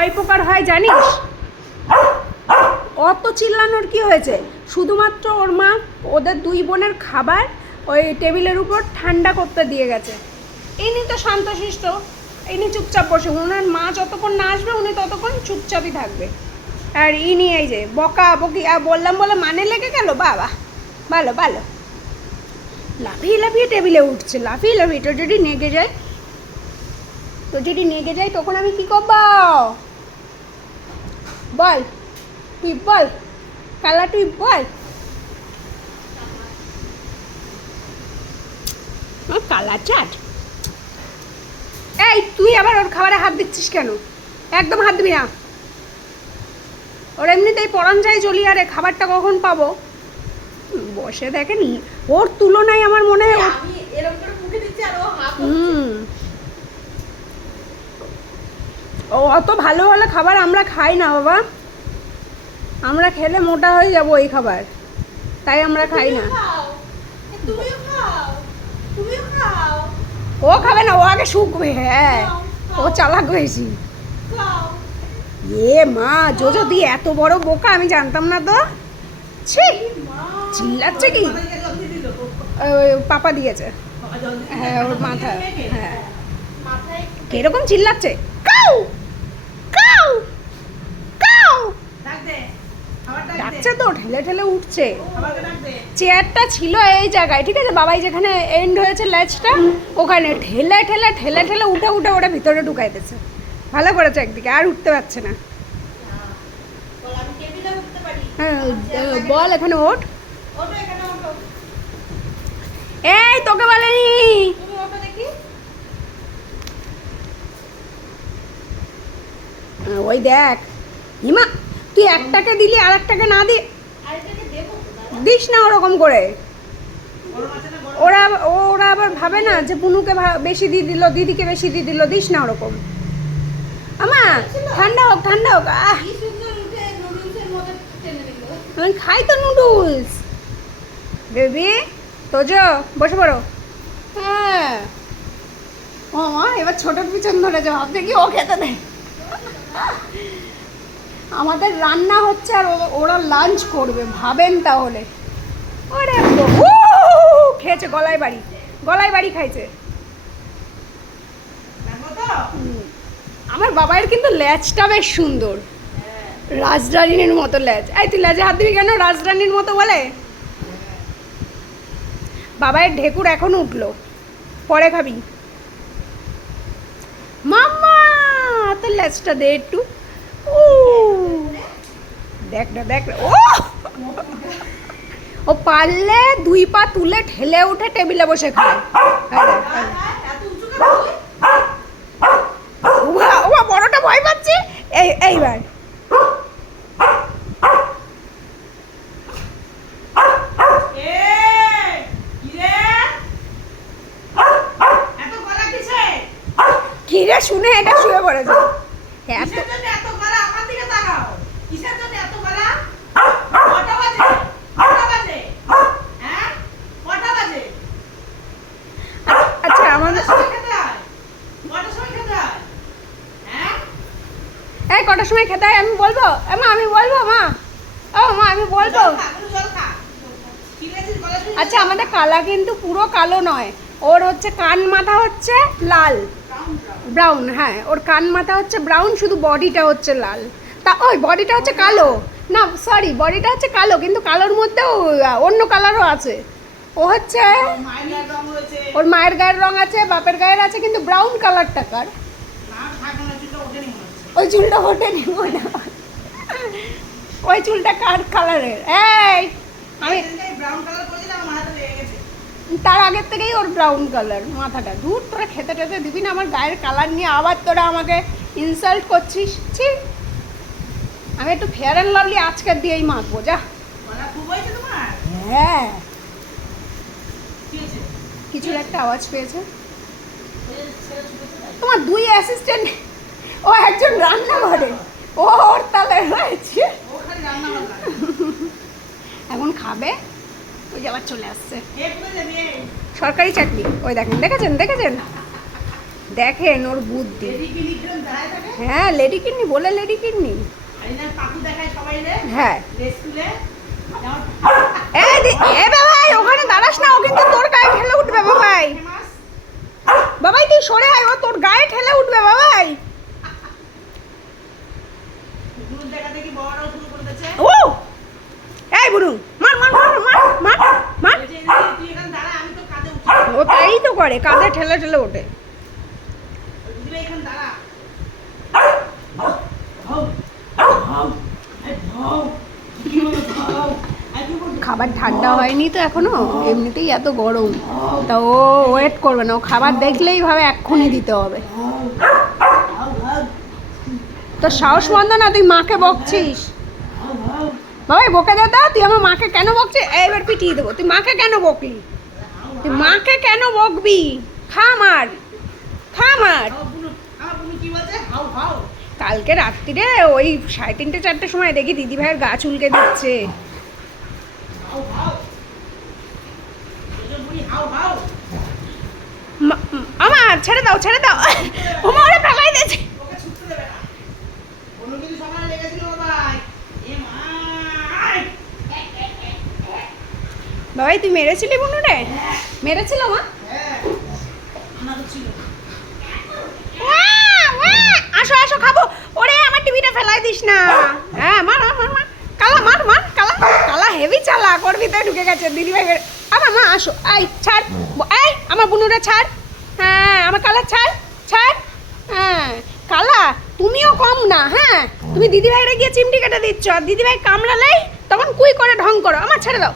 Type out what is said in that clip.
কয় প্রকার হয় জানিস? অত চিল্লানোর কি হয়েছে? শুধুমাত্র ওর মা ওদের দুই বোনের খাবার ওই টেবিলের উপর ঠান্ডা করতে দিয়ে গেছে। ইনি তো শান্তশিষ্ট। ইনি চুপচাপ বসে। ওনার মা যতক্ষণ না আসবে, উনি ততক্ষণ চুপচাপই থাকবে। আর ইনি এই যে বকা বকি আর বললাম বলে মানে লেগে গেল? বাবা, ভালো ভালো। লাফিয়ে লাফিয়ে টেবিলে উঠছে। লাফিয়ে লাফিয়ে, তো যদি নেগে যায়, তো যদি নেগে যায়, তখন আমি কি করব? বল তুই বল কালা তুই বল। কালা চাট। এই তুই আবার ওর খাবারে হাত দিচ্ছিস কেন? একদম হাত দিবি না। ওর এমনিতেই পরান যায় চলি আরে খাবারটা কখন পাবো? বসে দেখেন ওর তুলনায় আমার মনে হয় হুম। অত ভালো ভালো খাবার আমরা খাই না, বাবা। আমরা খেলে মোটা হয়ে যাব এই খাবার। তাই আমরা খাই না। ও খাবে না, ও আগে শুকবে হ্যাঁ। ও চালাক খাও এ মা জো দি, এত বড় বোকা, আমি জানতাম না তো। ছি, চিল্লাচ্ছে কি? পাপা দিয়েছে। হ্যাঁ ওর। মাথা হ্যাঁ। কীরকম চিল্লাচ্ছে? কাউ কাউ ডাক দে আবার ডাক দে ডাকছে তো, ঠেলে ঠেলে উঠছে। চেয়ারটা ছিল এই জায়গায়, ঠিক আছে? বাবাই যেখানে এন্ড হয়েছে ল্যাচটা ওখানে ঠেলে ঠেলে ঠেলে ঠেলে উঠে উঠে ওটা ভিতরে ঢুকাইতেছে। ভালো করেছে একদিকে, আর উঠতে পারছে না। হ্যাঁ বল এখানে, ওঠ। এই, তোকে বলেনি। ওই দেখ। হিমা তুই একটাকে দিলি, আর একটাকে না দি দিস না ওরকম করে। ওরা ওরা আবার ভাবে না যে পুনুকে বেশি দিয়ে দিল, দিদিকে বেশি দিয়ে দিল, দিস না ওরকম। আমা, ঠান্ডা হোক ঠান্ডা হোক আমি খাই তো নুডলস। বেবি, তোজো, বসে পড়ো। হ্যাঁ। ও মা, এবার ছোটোর পিছন ধরে ধরেছে ভাবতে কি ও খেতে দেয়। আমাদের রান্না হচ্ছে আর ও- ওরা লাঞ্চ করবে, ভাবেন তাহলে। ওরে! খেয়েছে গলায় বাড়ি গলায় বাড়ি খাইছে। আমার বাবার কিন্তু ল্যাচটা বেশ সুন্দর। রাজরানীর মতো ল্যাচ। এই, তুই ল্যাচে হাত দিবি কেন? রাজরানীর মতো বলে? বাবায়ের ঢেকুর এখন উঠল। পরে খাবি। মাম্মা, তোর ল্যাচটা দে একটু। উ। দেখ না দেখ না। ও! ও পারলে দুই পা তুলে ঠেলে উঠে টেবিলে বসে খায়। হ্যাঁ হ্যাঁ? ওমা বড়টা ভয় পাচ্ছে। এই এইবার। এই, কিরে? শুনে এটা শুয়ে পড়েছে। এত কিসের জন্য এত গলা? আমার দিকে তাকাও। কিসের জন্য এত গলা? কটা বাজে? কটা বাজে? হ্যাঁ? কটা বাজে? আচ্ছা আমাদের কটার সময় খেতে হয়? কটার সময় খেতে হয়? হ্যাঁ? কটার সময় খেতে হয় আমি বলব? মা আমি বলব মা? ও মা আমি বলব। আচ্ছা আমাদের কালা কিন্তু পুরো কালো নয়। ওর হচ্ছে কান মাথা হচ্ছে লাল। ব্রাউন হ্যাঁ ওর কান মাথা হচ্ছে ব্রাউন শুধু বডিটা হচ্ছে লাল। তা ওই বডিটা হচ্ছে কালো। না সরি বডিটা হচ্ছে কালো কিন্তু কালোর মধ্যেও অন্য কালারও আছে। ও হচ্ছে। ওর মায়ের গায়ের রং আছে বাপের গায়ের আছে কিন্তু ব্রাউন কালারটা কার না, থাক না, চুলটা ওঠেনি মনে হচ্ছে। ওই চুলটা ওঠেনি মনে হয়। ওই চুলটা কার কালারের এই, আমি। তার আগের থেকেই ওর ব্রাউন কালার মাথাটা দূর তোরা খেতে টেতে দিবি না, আমার গায়ের কালার নিয়ে আবার তোরা আমাকে ইনসাল্ট করছিস ছি আমি একটু ফেয়ার অ্যান্ড লাভলি আজকের দিয়েই মাখবো, যা? হ্যাঁ কি হয়েছে? কিছুর একটা আওয়াজ পেয়েছে। তোমার দুই অ্যাসিস্ট্যান্ট ও একজন রান্না করে ও ওর তালে রয়েছে ও খালি রান্না বান্না। এখন খাবে ওই আবার চলে আসছে? সরকারি চাকরি। ওই দেখেন দেখেছেন দেখেছেন? দেখেন ওর বুদ্ধি। হ্যাঁ লেডি কিডনি বলে লেডি কিডনি। হ্যাঁ। ওখানে দাঁড়াস না ও কিন্তু তোর গায়ে ঠেলে উঠবে বাবাই ফেমাস বাবাই তুই সরে আয় ও তোর গায়ে ঠেলে উঠবে বাবাই দূর দেখা দেখি বড়রাও শুরু করে দিয়েছে ও এই বুড়ু মার মার মার মার মার মার বলছে, এই যে তুই এখানে দাঁড়া আমি তো কাঁধে উঠি ও তাই তো করে কাঁধে ঠেলে ঠেলে ওঠে। খাবার ঠান্ডা হয়নি তো এখনও? এমনিতেই এত গরম। তা ও ওয়েট করবে না, ও খাবার দেখলেই ভাবে এক্ষুনি দিতে হবে। তো সাহস বন্ধ না, তুই মাকে বকছিস? বাবাই বকে দে দাও তুই আমার মাকে কেন বকছিস? এবার পিটিয়ে দেবো। তুই মাকে কেন বকলি? তুই মাকে কেন বকবি? খা মার। খা মার। হাও বুনু আমার বুনু কি বলছে? হাউ হাউ কালকে রাত্রিরে ওই সাড়ে তিনটে চারটের সময় দেখি দিদি ভাইয়ের গা চুলকে দিচ্ছে। আমার ছেড়ে দাও ছেড়ে দাও। ও মা ওরা ফেলাই দিয়েছে। বাবাই তুই মেরেছিলি বুনু রে মেরেছিল মা? আসো আসো, খাব। ওরে, আমার টিভিটা ফেলাই দিস না। হ্যাঁ কালা, মার কালা। কালা হেভি চালা ঢুকে গেছে, দিদি ভাই আমার আসো। আই ছাড়। আমার বুনুরে, ছাড়। হ্যাঁ আমার ছাড় ছাড়। হ্যাঁ কালা, তুমিও কম না হ্যাঁ? তুমি দিদি ভাইরে গিয়ে চিমটি কেটে দিচ্ছ, আর দিদি কামড়ালেই তখন কুই করে ঢং করো। আমার ছেড়ে দাও।